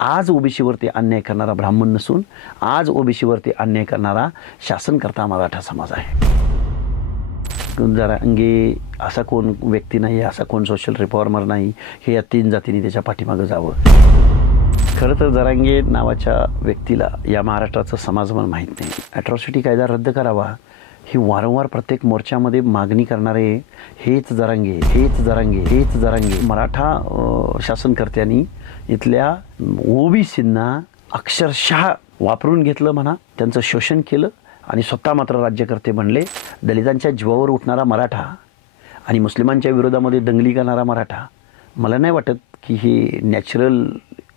आज ओबीसीवरती अन्याय करणारा ब्राह्मण नसून आज ओबीसीवरती अन्याय करणारा शासनकर्ता मराठा समाज आहे. जरांगे असा कोण व्यक्ती नाही, असा कोण सोशल रिफॉर्मर नाही हे या तीन जातींनी त्याच्या पाठीमागे जावं. खरं तर जरांगे नावाच्या व्यक्तीला या महाराष्ट्राचं समाजमन माहीत नाही. ॲट्रॉसिटी कायदा रद्द करावा ही वारंवार प्रत्येक मोर्चामध्ये मागणी करणारे हेच जरांगे, हेच जरांगे, हेच जरांगे. मराठा शासनकर्त्यांनी इथल्या ओबीसींना अक्षरशः वापरून घेतलं म्हणा, त्यांचं शोषण केलं आणि स्वतः मात्र राज्यकर्ते बनले. दलितांच्या जीवावर उठणारा मराठा आणि मुस्लिमांच्या विरोधामध्ये दंगली करणारा मराठा, मला नाही वाटत की हे नॅचरल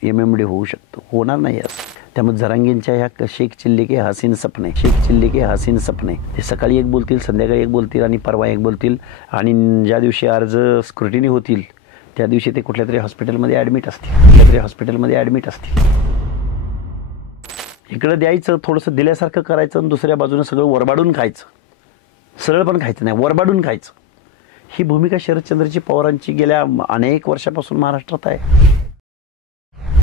MMD होऊ शकतो, होणार नाही असं. त्यामुळे जरांगेंच्या ह्या शेख चिल्ले के हसीन सपने, शेख चिल्ले के हसीन सपने, ते सकाळी एक बोलतील, संध्याकाळी एक बोलतील आणि परवा एक बोलतील आणि ज्या दिवशी अर्ज स्क्रुटिनी होतील त्या दिवशी ते कुठल्या तरी हॉस्पिटलमध्ये ॲडमिट असतील, इकडं द्यायचं, थोडंसं दिल्यासारखं करायचं आणि दुसऱ्या बाजूने सगळं वरबाडून खायचं. सरळ पण खायचं नाही, वरबाडून खायचं. ही भूमिका शरदचंद्रजी पवारांची गेल्या अनेक वर्षापासून महाराष्ट्रात आहे.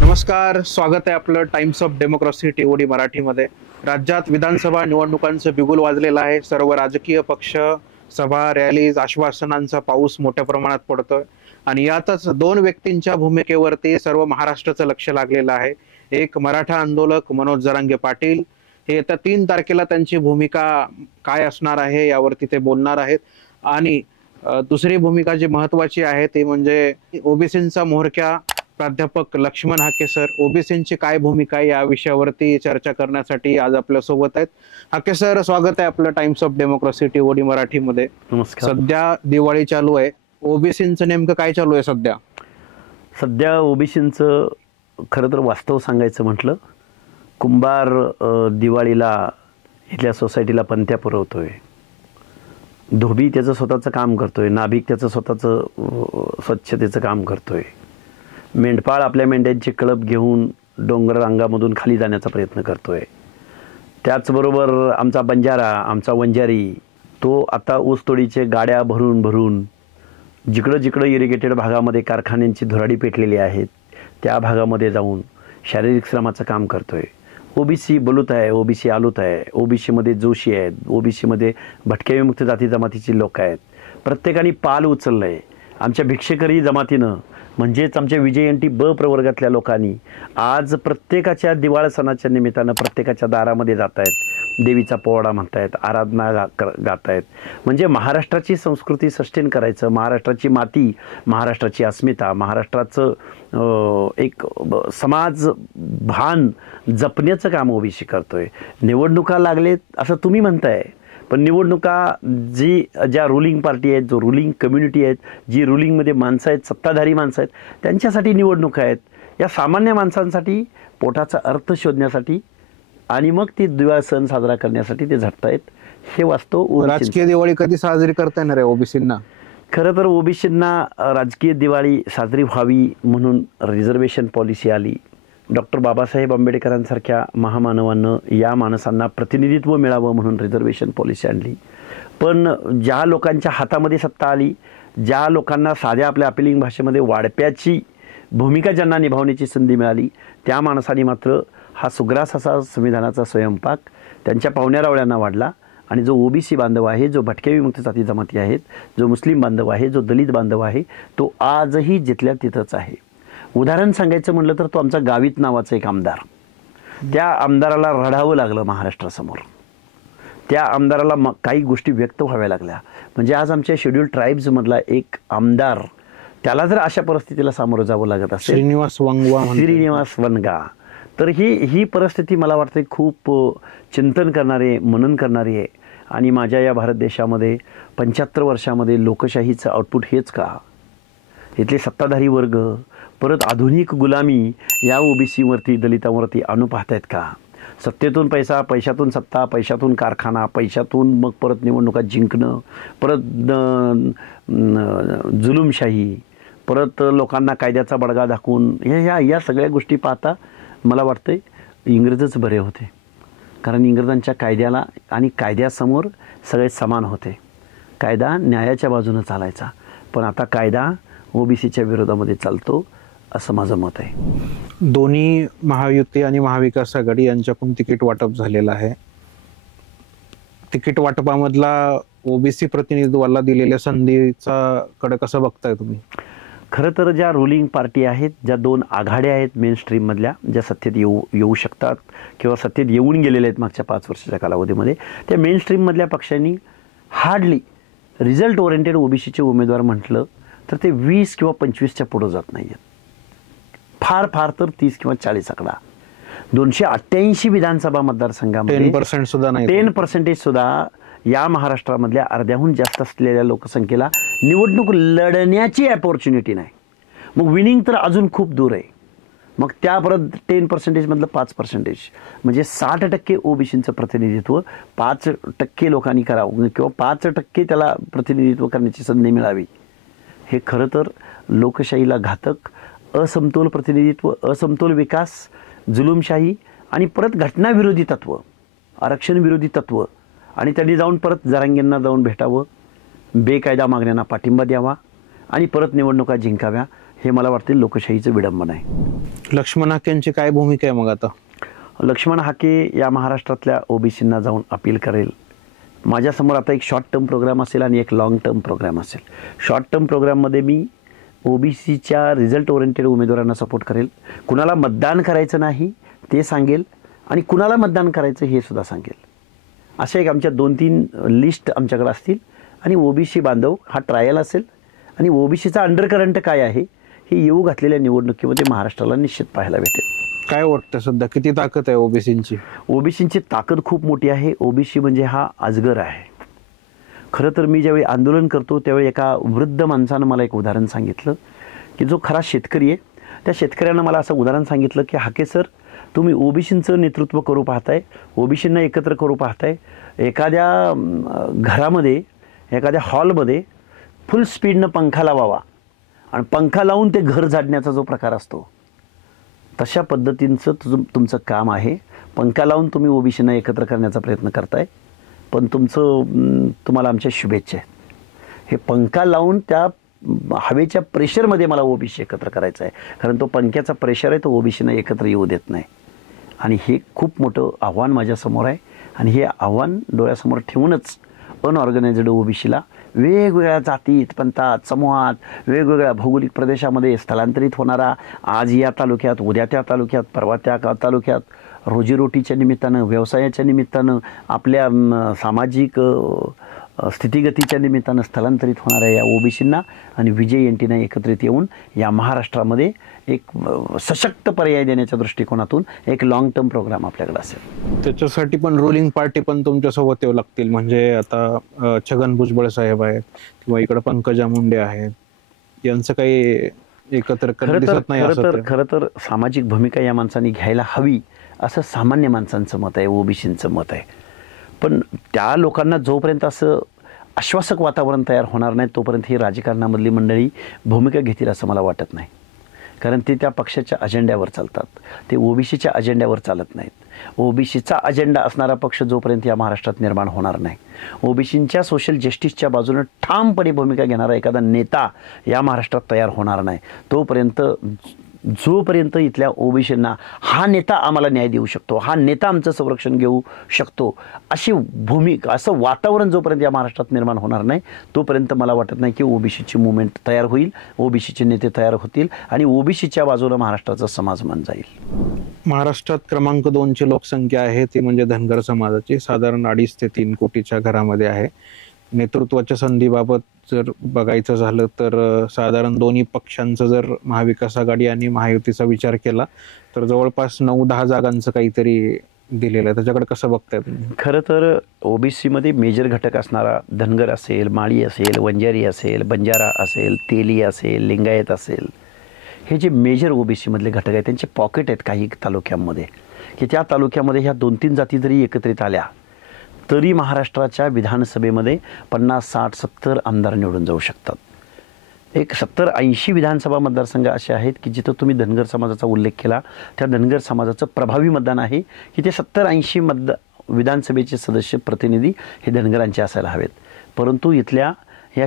नमस्कार, स्वागत आहे आपलं टाइम्स ऑफ डेमोक्रेसी TOD मराठीमध्ये. राज्यात विधानसभा निवडणुकांचं बिगुल वाजलेलं आहे. सर्व राजकीय पक्ष, सभा, रॅलीज, आश्वासनांचा पाऊस मोठ्या प्रमाणात पडतोय आणि यातच दोन व्यक्तींच्या भूमिकेवरती सर्व महाराष्ट्राचं लक्ष लागलेलं आहे. एक मराठा आंदोलक मनोज जरांगे पाटील, हे येत्या 3 तारखेला त्यांची भूमिका काय असणार आहे यावरती ते बोलणार आहेत. आणि दुसरी भूमिका जी महत्त्वाची आहे ती म्हणजे ओबीसींचा म्होरक्या प्राध्यापक लक्ष्मण हाके सर, ओबीसींची काय भूमिका आहे या विषयावरती चर्चा करण्यासाठी आज आपल्या सोबत आहेत. हाके सर, स्वागत आहे आपलं टाइम्स ऑफ डेमोक्रेसी TOD मराठीमध्ये. नमस्कार. सध्या दिवाळी चालू आहे, ओबीसींचं नेमकं काय चालू आहे सध्या? सध्या ओबीसींचं खरं तर वास्तव सांगायचं म्हटलं, कुंभार दिवाळीला इथल्या सोसायटीला पंत्या पुरवतोय, धोबी त्याचं स्वतःचं काम करतोय, नाभिक त्याचं स्वतःचं स्वच्छतेचं काम करतोय, मेंढपाळ आपल्या मेंढ्यांची कळप घेऊन डोंगर रांगामधून खाली जाण्याचा प्रयत्न करतोय. त्याचबरोबर आमचा बंजारा, आमचा वंजारी, तो आता ऊसतोडीचे गाड्या भरून भरून जिकडं जिकडं इरिगेटेड भागामध्ये कारखान्यांची धुराडी पेटलेली आहेत त्या भागामध्ये जाऊन शारीरिक श्रमाचं काम करतोय. ओबीसी बलूत आहे, ओबीसी आलूत आहे, ओबीसीमध्ये जोशी आहेत, ओबीसीमध्ये भटक्या विमुक्त जाती जमातीची लोक आहेत. प्रत्येकाने पाल उचललं आहे. आमच्या भिक्षेकरी जमातीनं म्हणजेच आमच्या विजयंती ब प्रवर्गातल्या लोकांनी आज प्रत्येकाच्या दिवाळ सणाच्या निमित्तानं प्रत्येकाच्या दारामध्ये जात आहेत, देवीचा पोवाडा म्हणतायत, आराधना गात आहेत. म्हणजे महाराष्ट्राची संस्कृती सस्टेन करायचं, महाराष्ट्राची माती, महाराष्ट्राची अस्मिता, महाराष्ट्राचं एक समाज भान जपण्याचं काम ओबीसी करतोय. निवडणुका लागलेत असं तुम्ही म्हणताय, पण निवडणुका ज्या रुलिंग पार्टी आहेत, जो रुलिंग कम्युनिटी आहेत, जी रुलिंगमध्ये माणसं आहेत, सत्ताधारी माणसं आहेत, त्यांच्यासाठी निवडणुका आहेत. या सामान्य माणसांसाठी पोटाचा अर्थ शोधण्यासाठी आणि मग ती दिवाळी सण साजरा करण्यासाठी ते झटतायत. हे वास्तव. राजकीय दिवाळी कधी साजरी करता येणार आहे ओबीसींना? खरं तर ओबीसींना राजकीय दिवाळी साजरी व्हावी म्हणून रिझर्वेशन पॉलिसी आली. डॉक्टर बाबासाहेब आंबेडकरांसारख्या महामानवांनं या माणसांना प्रतिनिधित्व मिळावं म्हणून रिझर्वेशन पॉलिसी आणली. पण ज्या लोकांच्या हातामध्ये सत्ता आली, ज्या लोकांना साध्या आपल्या अपिलिंग भाषेमध्ये वाढप्याची भूमिका ज्यांना निभावण्याची संधी मिळाली, त्या माणसांनी मात्र हा सुग्रास असा संविधानाचा स्वयंपाक त्यांच्या पाहुण्यारावळ्यांना वाढला. आणि जो ओबीसी बांधव आहे, जो भटक्या विमुक्त जाती जमाती आहेत, जो मुस्लिम बांधव आहे, जो दलित बांधव आहे, तो आजही जिथल्या तिथंच आहे. उदाहरण सांगायचं म्हटलं तर तो आमचा गावित नावाचा एक आमदार, त्या आमदाराला रडावं लागलं महाराष्ट्रासमोर. त्या आमदाराला काही गोष्टी व्यक्त व्हाव्या लागल्या. म्हणजे आज आमच्या शेड्यूल्ड ट्राईब्समधला एक आमदार, त्याला जर अशा परिस्थितीला सामोरं जावं लागत असेल, श्रीनिवास वनगा, तर ही परिस्थिती मला वाटते खूप चिंतन करणारी, मनन करणारी आहे. आणि माझ्या या भारत देशामध्ये 75 वर्षामध्ये लोकशाहीचं आउटपुट हेच का? इथले सत्ताधारी वर्ग परत आधुनिक गुलामी या ओबीसीवरती, दलितांवरती आणू पाहतायत का? सत्तेतून पैसा, पैशातून सत्ता, पैशातून कारखाना, पैशातून मग परत निवडणुका जिंकणं, परत जुलूमशाही, परत लोकांना कायद्याचा बडगा दाखवून या सगळ्या गोष्टी पाहता मला वाटतंय इंग्रजच बरे होते. कारण इंग्रजांच्या कायद्याला आणि कायद्यासमोर सगळे समान होते. कायदा न्यायाच्या बाजूने चालायचा, पण आता कायदा ओबीसीच्या विरोधामध्ये चालतो. असं माझं मत आहे. दोन्ही महायुती आणि महाविकास आघाडी यांच्याकडून तिकीट वाटप झालेलं आहे. तिकीट वाटपामधला ओबीसी प्रतिनिधित्वाला दिलेल्या संधीचा कडे कसं बघताय तुम्ही? खरं तर ज्या रुलिंग पार्टी आहेत, ज्या 2 आघाड्या आहेत मेन स्ट्रीममधल्या, ज्या सत्तेत येऊ शकतात किंवा सत्तेत येऊन गेलेल्या आहेत मागच्या 5 वर्षाच्या कालावधीमध्ये, त्या मेन स्ट्रीममधल्या पक्षांनी हार्डली रिझल्ट ओरिएंटेड ओबीसीचे उमेदवार म्हटलं तर ते 20 किंवा 25च्या पुढं जात नाही आहेत. फार फार तर 30 किंवा 40 आकडा. 288 विधानसभा मतदारसंघामध्ये 10% सुद्धा नाही. 10% सुद्धा या महाराष्ट्रामधल्या अर्ध्याहून जास्त असलेल्या लोकसंख्येला निवडणूक लढण्याची अपॉर्च्युनिटी नाही. मग विनिंग तर अजून खूप दूर आहे. मग त्या परत 10% मधलं 5% म्हणजे 60% ओबीसीचं प्रतिनिधित्व 5% लोकांनी करावं किंवा 5% त्याला प्रतिनिधित्व करण्याची संधी मिळावी. हे खरं तर लोकशाहीला घातक, असमतोल प्रतिनिधित्व, असमतोल विकास, जुलूमशाही आणि परत घटनाविरोधी तत्व, आरक्षण विरोधी तत्व, आणि त्यांनी जाऊन परत जरांगेंना जाऊन भेटावं, बेकायदा मागण्यांना पाठिंबा द्यावा आणि परत निवडणुका जिंकाव्या, हे मला वाटते लोकशाहीचं विडंबन आहे. लक्ष्मण हाकेंची काय भूमिका आहे मग आता? लक्ष्मण हाके या महाराष्ट्रातल्या ओबीसींना जाऊन अपील करेल. माझ्यासमोर आता एक शॉर्ट टर्म प्रोग्राम असेल आणि एक लॉंग टर्म प्रोग्राम असेल. शॉर्ट टर्म प्रोग्राममध्ये मी ओबीसीच्या रिझल्ट ओरिएंटेड उमेदवारांना सपोर्ट करेल. कुणाला मतदान करायचं नाही ते सांगेल आणि कुणाला मतदान करायचं हे सुद्धा सांगेल. अशा एक आमच्या 2-3 लिस्ट आमच्याकडे असतील आणि ओबीसी बांधव हा ट्रायल असेल आणि ओबीसीचा अंडरकरंट काय आहे हे येऊ घातलेल्या निवडणुकीमध्ये महाराष्ट्राला निश्चित पाहायला भेटेल. काय वाटतं सध्या किती ताकद आहे ओबीसींची? ओबीसींची ताकद खूप मोठी आहे. ओबीसी म्हणजे हा अजगर आहे. खरं तर मी ज्यावेळी आंदोलन करतो त्यावेळी एका वृद्ध माणसानं मला एक उदाहरण सांगितलं की जो खरा शेतकरी आहे त्या शेतकऱ्यानं मला असं उदाहरण सांगितलं की हाके सर, तुम्ही ओबीसींचं नेतृत्व करू पाहताय, ओबीसींना एकत्र करू पाहताय, एखाद्या घरामध्ये एखाद्या हॉलमध्ये फुल स्पीडनं पंखा लावावा आणि पंखा लावून ते घर झाडण्याचा जो प्रकार असतो तशा पद्धतींचं तुमचं काम आहे. पंखा लावून तुम्ही ओबीसींना एकत्र करण्याचा प्रयत्न करताय, पण तुम्हाला आमच्या शुभेच्छा आहेत. हे पंखा लावून त्या हवेच्या प्रेशरमध्ये मला ओबीसी एकत्र करायचं आहे, कारण तो पंख्याचा प्रेशर आहे तो ओबीसींना एकत्र येऊ देत नाही. आणि हे खूप मोठं आव्हान माझ्यासमोर आहे आणि हे आव्हान डोळ्यासमोर ठेवूनच अनऑर्गनायझ्ड ओबीसीला वेगवेगळ्या जातीत, पंथात, समूहात, वेगवेगळ्या भौगोलिक प्रदेशामध्ये स्थलांतरित होणारा, आज या तालुक्यात, उद्या त्या तालुक्यात, परवा त्या तालुक्यात, रोजीरोटीच्या निमित्तानं, व्यवसायाच्या निमित्तानं, आपल्या सामाजिक स्थितीगतीच्या निमित्तानं स्थलांतरित होणाऱ्या या ओबीसींना आणि विजय एंटीना एकत्रित येऊन या महाराष्ट्रामध्ये एक सशक्त पर्याय देण्याच्या दृष्टिकोनातून एक लॉंग टर्म प्रोग्राम आपल्याकडे असेल. त्याच्यासाठी पण रुलिंग पार्टी पण तुमच्यासोबत येऊ लागतील. म्हणजे आता छगन भुजबळ साहेब आहेत किंवा इकडे पंकजा मुंडे आहेत, यांचं काही एकत्र दिसत नाही. खरं तर सामाजिक भूमिका या माणसांनी घ्यायला हवी असं सामान्य माणसांचं मत आहे, ओबीसींचं मत आहे. पण त्या लोकांना जोपर्यंत असं आश्वासक वातावरण तयार होणार नाही तोपर्यंत ही राजकारणामधली मंडळी भूमिका घेतील असं मला वाटत नाही. कारण ते त्या पक्षाच्या अजेंड्यावर चालतात, ते ओबीसीच्या अजेंड्यावर चालत नाहीत. ओबीसीचा अजेंडा असणारा पक्ष जोपर्यंत या महाराष्ट्रात निर्माण होणार नाही, ओबीसींच्या सोशल जस्टिसच्या बाजूने ठामपणे भूमिका घेणारा एखादा नेता या महाराष्ट्रात तयार होणार नाही तोपर्यंत, जोपर्यंत इथल्या ओबीसींना हा नेता आम्हाला न्याय देऊ शकतो, हा नेता आमचं संरक्षण घेऊ शकतो, अशी भूमिका, असं वातावरण जोपर्यंत या महाराष्ट्रात निर्माण होणार नाही तोपर्यंत मला वाटत नाही की ओबीसीची मुवमेंट तयार होईल, ओबीसीचे नेते तयार होतील आणि ओबीसीच्या बाजूला महाराष्ट्राचा समाज मान जाईल. महाराष्ट्रात क्रमांक 2ची लोकसंख्या आहे ती म्हणजे धनगर समाजाची, साधारण 2.5 ते 3 कोटीच्या घरामध्ये आहे. नेतृत्वाच्या संधीबाबत जर बघायचं झालं तर साधारण दोन्ही पक्षांचं जर महाविकास आघाडी आणि महायुतीचा विचार केला तर जवळपास 9-10 जागांचं काहीतरी दिलेलं आहे. त्याच्याकडे कसं बघताय तुम्ही? खरं तर ओबीसीमध्ये मेजर घटक असणारा धनगर असेल, माळी असेल, वंजारी असेल, बंजारा असेल, तेली असेल, लिंगायत असेल, हे जे मेजर ओबीसीमधले घटक आहेत त्यांचे पॉकेट आहेत काही तालुक्यांमध्ये की त्या तालुक्यामध्ये ह्या 2-3 जाती जरी एकत्रित आल्या तरी महाराष्ट्राच्या विधानसभेमध्ये 50, 60, 70 आमदार निवडून जाऊ शकतात. एक 70-80 विधानसभा मतदारसंघ असे आहेत की जिथं तुम्ही धनगर समाजाचा उल्लेख केला, त्या धनगर समाजाचं प्रभावी मतदान आहे की ते 70-80 विधानसभेचे सदस्य प्रतिनिधी हे धनगरांचे असायला हवेत. परंतु इथल्या या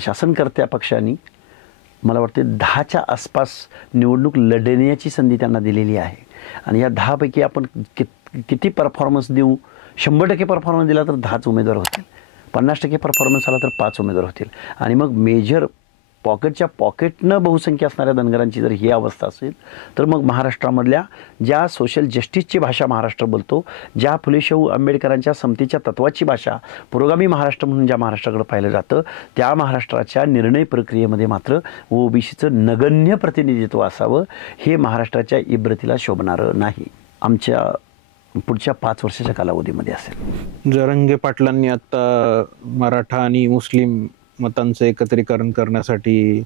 शासनकर्त्या पक्षांनी मला वाटते 10च्या आसपास निवडणूक लढण्याची संधी त्यांना दिलेली आहे. आणि या 10पैकी आपण किती परफॉर्मन्स देऊ, 100% परफॉर्मन्स दिला तर 10च उमेदवार होतील, 50% परफॉर्मन्स आला तर 5 उमेदवार होतील. आणि मग मेजर पॉकेटनं बहुसंख्य असणाऱ्या धनगरांची जर ही अवस्था असेल तर मग महाराष्ट्रामधल्या ज्या सोशल जस्टिसची भाषा महाराष्ट्र बोलतो, ज्या फुले शाहू आंबेडकरांच्या समतेच्या तत्वाची भाषा पुरोगामी महाराष्ट्र म्हणून ज्या महाराष्ट्राकडे पाहिलं जातं, त्या महाराष्ट्राच्या निर्णय प्रक्रियेमध्ये मात्र ओबीसीचं नगण्य प्रतिनिधित्व असावं, हे महाराष्ट्राच्या इब्रतीला शोभणारं नाही. आमच्या पुढच्या 5 वर्षाच्या कालावधीमध्ये असेल. जरांगे पाटलांनी आता मराठा आणि मुस्लिम मतांचं एकत्रीकरण करण्यासाठी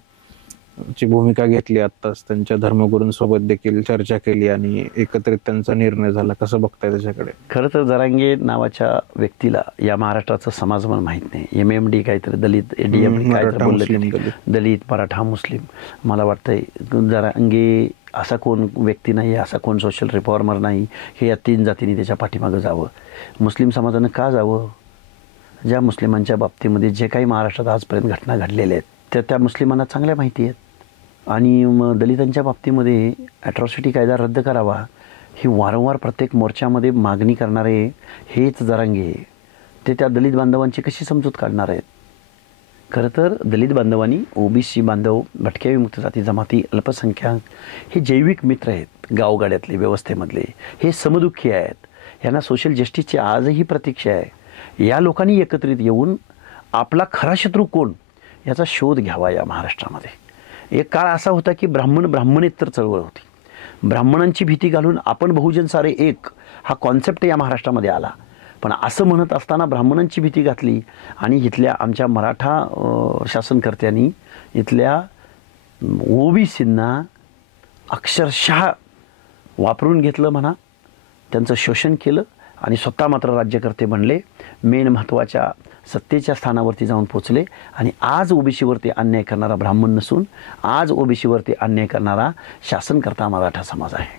ची भूमिका घेतली. आत्ताच त्यांच्या धर्मगुरूंसोबत देखील चर्चा केली आणि एकत्रित त्यांचा निर्णय झाला. कसं बघताय त्याच्याकडे? खरं तर जरांगे नावाच्या व्यक्तीला या महाराष्ट्राचं समाजमन माहीत नाही. MMD काहीतरी दलित, ADMD काहीतरी बोललं, दलित मराठा मुस्लिम. मला वाटतंय जरांगे असा कोण व्यक्ती नाही, असा कोण सोशल रिफॉर्मर नाही हे या 3 जातींनी त्याच्या पाठीमागं जावं. मुस्लिम समाजानं का जावं? ज्या मुस्लिमांच्या बाबतीमध्ये जे काही महाराष्ट्रात आजपर्यंत घटना घडलेल्या आहेत त्या मुस्लिमांना चांगल्या माहिती आहेत. आणि मग दलितांच्या बाबतीमध्ये ॲट्रॉसिटी कायदा रद्द करावा ही वारंवार प्रत्येक मोर्चामध्ये मागणी करणारे हेच जरांगे, ते त्या दलित बांधवांची कशी समजूत काढणार आहेत? खरं तर दलित बांधवांनी, OBC बांधव, भटक्या विमुक्त जाती जमाती, अल्पसंख्याक हे जैविक मित्र आहेत. गावगाड्यातले, व्यवस्थेमधले हे समदुःखी आहेत. यांना सोशल जस्टिसची आजही प्रतीक्षा आहे. या लोकांनी एकत्रित येऊन आपला खरा शत्रू कोण याचा शोध घ्यावा. या महाराष्ट्रामध्ये एक काळ असा होता की ब्राह्मणेतर चळवळ होती. ब्राह्मणांची भीती घालून आपण बहुजन सारे एक हा कॉन्सेप्ट या महाराष्ट्रामध्ये आला. पण असं म्हणत असताना ब्राह्मणांची भीती घातली आणि इथल्या आमच्या मराठा शासनकर्त्यांनी इथल्या OBCंना अक्षरशः वापरून घेतलं म्हणा, त्यांचं शोषण केलं आणि स्वतः मात्र राज्यकर्ते बनले. मेन महत्त्वाच्या सत्तेच्या स्थानावरती जाऊन पोचले. आणि आज OBCवरती अन्याय करणारा ब्राह्मण नसून आज OBCवरती अन्याय करणारा शासनकर्ता मराठा समाज आहे.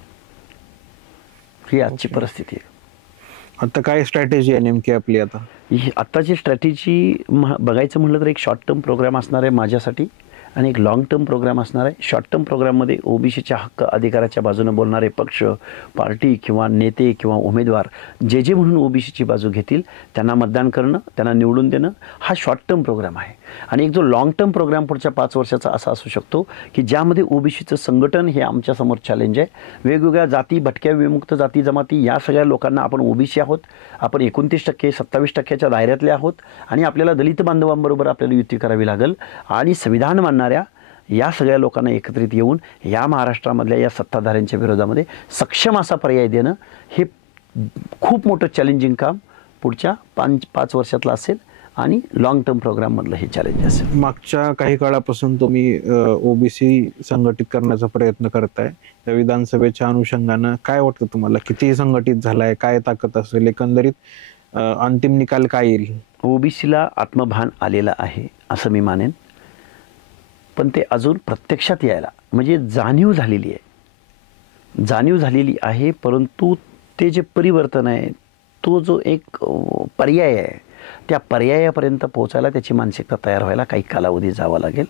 ही आजची परिस्थिती आहे. आता काय स्ट्रॅटेजी आहे नेमकी आपली? आत्ताची स्ट्रॅटेजी बघायचं म्हटलं तर एक शॉर्ट टर्म प्रोग्राम असणार आहे माझ्यासाठी आणि एक लॉंग टर्म प्रोग्राम असणार आहे. शॉर्ट टर्म प्रोग्राममध्ये OBCच्या हक्क अधिकाराच्या बाजूने बोलणारे पक्ष, पार्टी किंवा नेते किंवा उमेदवार जे म्हणून OBCची बाजू घेतील त्यांना मतदान करणं, त्यांना निवडून देणं हा शॉर्ट टर्म प्रोग्राम आहे. आणि एक जो लॉंग टर्म प्रोग्राम पुढच्या 5 वर्षाचा असा असू शकतो की ज्यामध्ये OBCचं संघटन हे आमच्यासमोर चॅलेंज आहे. वेगवेगळ्या जाती, भटक्या विमुक्त जाती जमाती या सगळ्या लोकांना आपण OBC आहोत, आपण 29%, 27%च्या दायऱ्यातले आहोत आणि आपल्याला दलित बांधवांबरोबर आपल्याला युती करावी लागेल. आणि संविधान मानणाऱ्या या सगळ्या लोकांना एकत्रित येऊन या महाराष्ट्रामधल्या या सत्ताधाऱ्यांच्या विरोधामध्ये सक्षम असा पर्याय देणं हे खूप मोठं चॅलेंजिंग काम पुढच्या 5 वर्षातलं असेल आणि लॉंग टर्म प्रोग्राममधलं हे चॅलेंज असेल. मागच्या काही काळापासून तुम्ही OBC संघटित करण्याचा प्रयत्न करताय. त्या विधानसभेच्या अनुषंगानं काय वाटतं तुम्हाला? किती संघटित झालाय? काय ताकद असेल? एकंदरीत अंतिम निकाल काय येईल? OBCला आत्मभान आलेलं आहे असं मी मानेन. पण ते अजून प्रत्यक्षात यायला म्हणजे जाणीव झालेली आहे. परंतु ते जे परिवर्तन आहे, तो जो एक पर्याय आहे, त्या पर्यायापर्यंत पोहोचायला त्याची मानसिकता तयार व्हायला काही कालावधी जावा लागेल.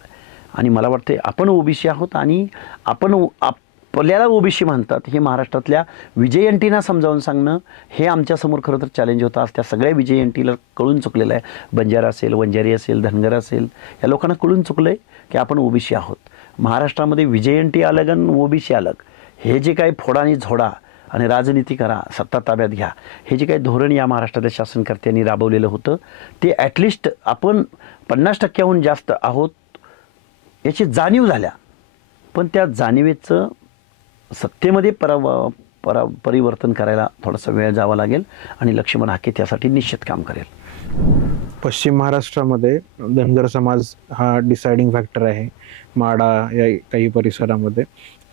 आणि मला वाटते आपण OBC आहोत आणि आपल्याला OBC म्हणतात हे महाराष्ट्रातल्या विजयंटींना समजावून सांगणं हे आमच्यासमोर खरं तर चॅलेंज होतं. आज त्या सगळ्या विजयंटीला कळून चुकलेलं आहे. बंजारा असेल, वंजारी असेल, धनगर असेल, या लोकांना कळून चुकलं आहे की आपण OBC आहोत. महाराष्ट्रामध्ये विजयंटी अलग आणि OBC अलग हे जे काही फोडा आणि झोडा आणि राजनीती करा, सत्ता ताब्यात घ्या, हे जे काही धोरण या महाराष्ट्राच्या शासनकर्त्यांनी राबवलेलं होतं ते ॲटलिस्ट आपण 50%हून जास्त आहोत याची जाणीव झाल्या. पण त्या जाणीवेचं सत्तेमध्ये परिवर्तन करायला थोडासा वेळ जावा लागेल आणि लक्ष्मण हाके त्यासाठी निश्चित काम करेल. पश्चिम महाराष्ट्रामध्ये धनगर समाज हा डिसाइडिंग फॅक्टर आहे. माडा या काही परिसरामध्ये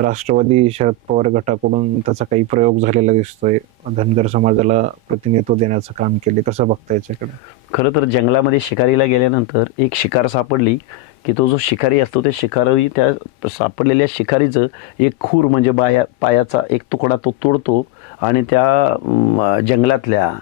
राष्ट्रवादी शरद पवार गटाकडून त्याचा काही प्रयोग झालेला दिसतोय. धनगर समाजाला प्रतिनिधित्व देण्याचं काम केले. कसं बघता याच्याकडे? खरं तर जंगलामध्ये शिकारीला गेल्यानंतर एक शिकार सापडली की तो जो शिकारी असतो ते शिकारी त्या सापडलेल्या शिकारीचं एक खूर म्हणजे पायाचा एक तुकडा तो तोडतो आणि त्या जंगलातल्या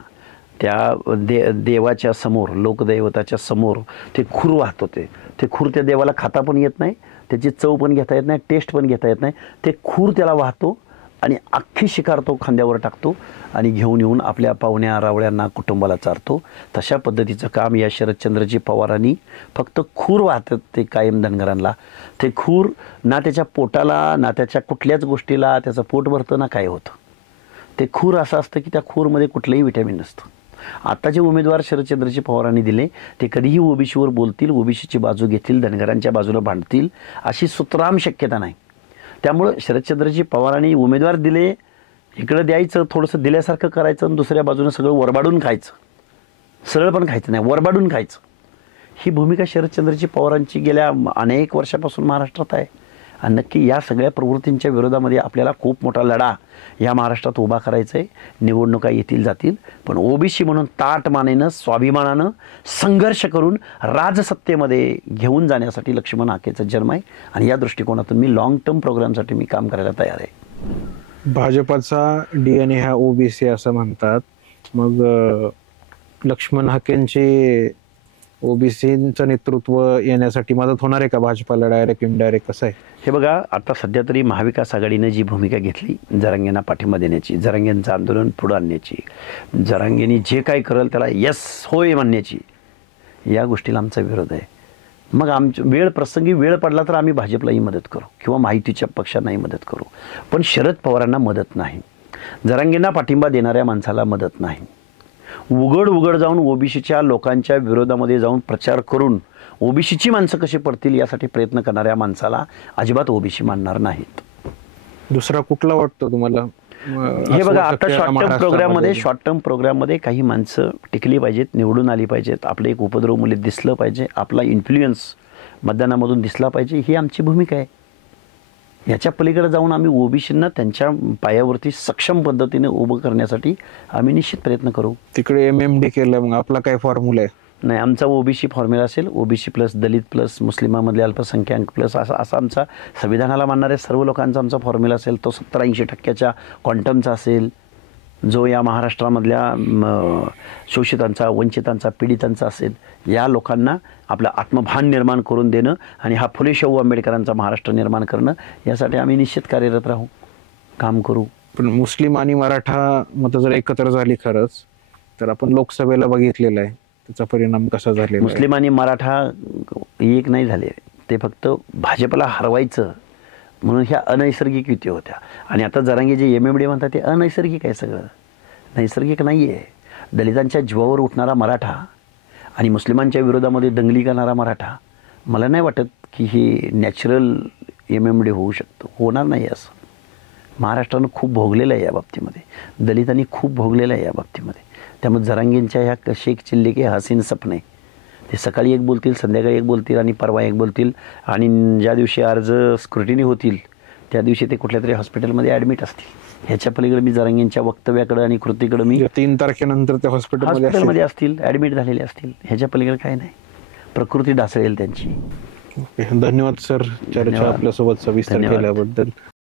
त्या देवाच्या समोर, लोकदैवताच्या समोर ते खूर वाहत होते. ते खूर त्या देवाला खाता पण येत नाही, त्याची चव पण घेता येत नाही, टेस्ट पण घेता येत नाही. ते खूर त्याला वाहतो आणि अख्खी शिकार तो खांद्यावर टाकतो आणि घेऊन येऊन आपल्या पाहुण्या रावळ्यांना, कुटुंबाला चारतो. तशा पद्धतीचं काम या शरदचंद्रजी पवारांनी फक्त खूर वाहतात ते कायम धनगरांना. ते खूर ना त्याच्या पोटाला, ना त्याच्या कुठल्याच गोष्टीला त्याचं पोट भरतं, ना काय होतं. ते खूर असं असतं की त्या खूरमध्ये कुठलंही विटॅमिन नसतं. आता जे उमेदवार शरदचंद्रजी पवारांनी दिले ते कधीही ओबीसीवर बोलतील, ओबीसीची बाजू घेतील, धनगरांच्या बाजूला भांडतील अशी सुतराम शक्यता नाही. त्यामुळं शरदचंद्रजी पवारांनी उमेदवार दिले, इकडं द्यायचं, थोडंसं दिल्यासारखं करायचं आणि दुसऱ्या बाजूनं सगळं वरबाडून खायचं. सरळ पण खायचं नाही, वरबाडून खायचं. ही भूमिका शरदचंद्रजी पवारांची गेल्या अनेक वर्षापासून महाराष्ट्रात आहे. आणि नक्की या सगळ्या प्रवृत्तींच्या विरोधामध्ये आपल्याला खूप मोठा लढा या महाराष्ट्रात उभा करायचा आहे. निवडणुका येतील जातील, पण ओबीसी म्हणून ताटमानेनं, स्वाभिमानानं संघर्ष करून राजसत्तेमध्ये घेऊन जाण्यासाठी लक्ष्मण हाकेचा जन्म आहे. आणि या दृष्टिकोनातून मी लॉंग टर्म प्रोग्रामसाठी मी काम करायला तयार आहे. भाजपाचा DNA हा ओबीसी असं म्हणतात. मग लक्ष्मण हाकेंचे ओबीसीचं नेतृत्व येण्यासाठी मदत होणार आहे का भाजपाला, डायरेक्ट इनडायरेक्ट, कसं आहे? हे बघा, आता सध्या तरी महाविकास आघाडीनं जी भूमिका घेतली, जरांगेंना पाठिंबा देण्याची, जरांगेंचं आंदोलन पुढं आणण्याची, जरांगेंनी जे काही करेल त्याला यस होय म्हणण्याची, या गोष्टीला आमचा विरोध आहे. मग आमची प्रसंगी वेळ पडला तर आम्ही भाजपलाही मदत करू किंवा माहितीच्या पक्षांनाही मदत करू, पण शरद पवारांना मदत नाही, जरांगेंना पाठिंबा देणाऱ्या माणसाला मदत नाही. उघड जाऊन ओबीसीच्या लोकांच्या विरोधामध्ये जाऊन प्रचार करून ओबीसीची माणसं कशी पडतील यासाठी प्रयत्न करणाऱ्या माणसाला अजिबात ओबीसी मानणार नाहीत. दुसरा कुठला वाटतो तुम्हाला? हे बघा, आता शॉर्ट टर्म प्रोग्राममध्ये काही माणसं टिकली पाहिजेत, निवडून आली पाहिजेत, आपलं एक उपद्रव मूल्य दिसलं पाहिजे, आपला इन्फ्लुएन्स मतदानामधून दिसला पाहिजे, ही आमची भूमिका आहे. याच्या पलीकडे जाऊन आम्ही ओबीसींना त्यांच्या पायावरती सक्षम पद्धतीने उभं करण्यासाठी आम्ही निश्चित प्रयत्न करू. तिकडे MMD केलं, मग आपला काय फॉर्म्युला आहे? नाही, आमचा ओबीसी फॉर्म्युला असेल, ओबीसी प्लस दलित प्लस मुस्लिमामधले अल्पसंख्याक प्लस असा आमचा संविधानाला मानणाऱ्या सर्व लोकांचा आमचा फॉर्म्युला असेल. तो 70-80% क्वांटमचा असेल, जो या महाराष्ट्रामधल्या शोषितांचा, वंचितांचा, पीडितांचा असेल. या लोकांना आपलं आत्मभान निर्माण करून देणं आणि हा फुले शाहू आंबेडकरांचा महाराष्ट्र निर्माण करणं, यासाठी आम्ही निश्चित कार्यरत राहू, काम करू. पण मुस्लिम आणि मराठा मतं जर एकत्र झाली खरंच तर आपण लोकसभेला बघितलेलं आहे, त्याचा परिणाम कसा झालेला? मुस्लिम आणि मराठा एक नाही झाले, ते फक्त भाजपला हरवायचं म्हणून ह्या अनैसर्गिक युती होत्या. आणि आता जरांगे जे MMD म्हणतात ते अनैसर्गिक आहे, सगळं नैसर्गिक नाही आहे. दलितांच्या जीवावर उठणारा मराठा आणि मुस्लिमांच्या विरोधामध्ये दंगली करणारा मराठा, मला नाही वाटत की हे नॅचरल MMD होऊ शकतो, होणार नाही. असं महाराष्ट्रानं खूप भोगलेलं आहे या बाबतीमध्ये, दलितांनी खूप भोगलेलं आहे या बाबतीमध्ये. त्यामुळे जरांगेंच्या ह्या शेख चिल्ले के हसीन सपने, ते सकाळी एक बोलतील, संध्याकाळी एक बोलतील आणि परवा एक बोलतील, आणि ज्या दिवशी अर्ज स्क्रुटिनी होतील त्या दिवशी ते कुठल्या तरी हॉस्पिटलमध्ये ॲडमिट असतील. ह्याच्या पलीकडे मी जरांगेंच्या वक्तव्याकडे आणि कृतीकडे मी 3 तारखेनंतर ते हॉस्पिटलमध्ये असतील, ॲडमिट झालेले असतील. ह्याच्या पलीकडे काय नाही, प्रकृती ढासळेल त्यांची. धन्यवाद सर, चर्चा आपल्यासोबत सविस्तर केल्याबद्दल.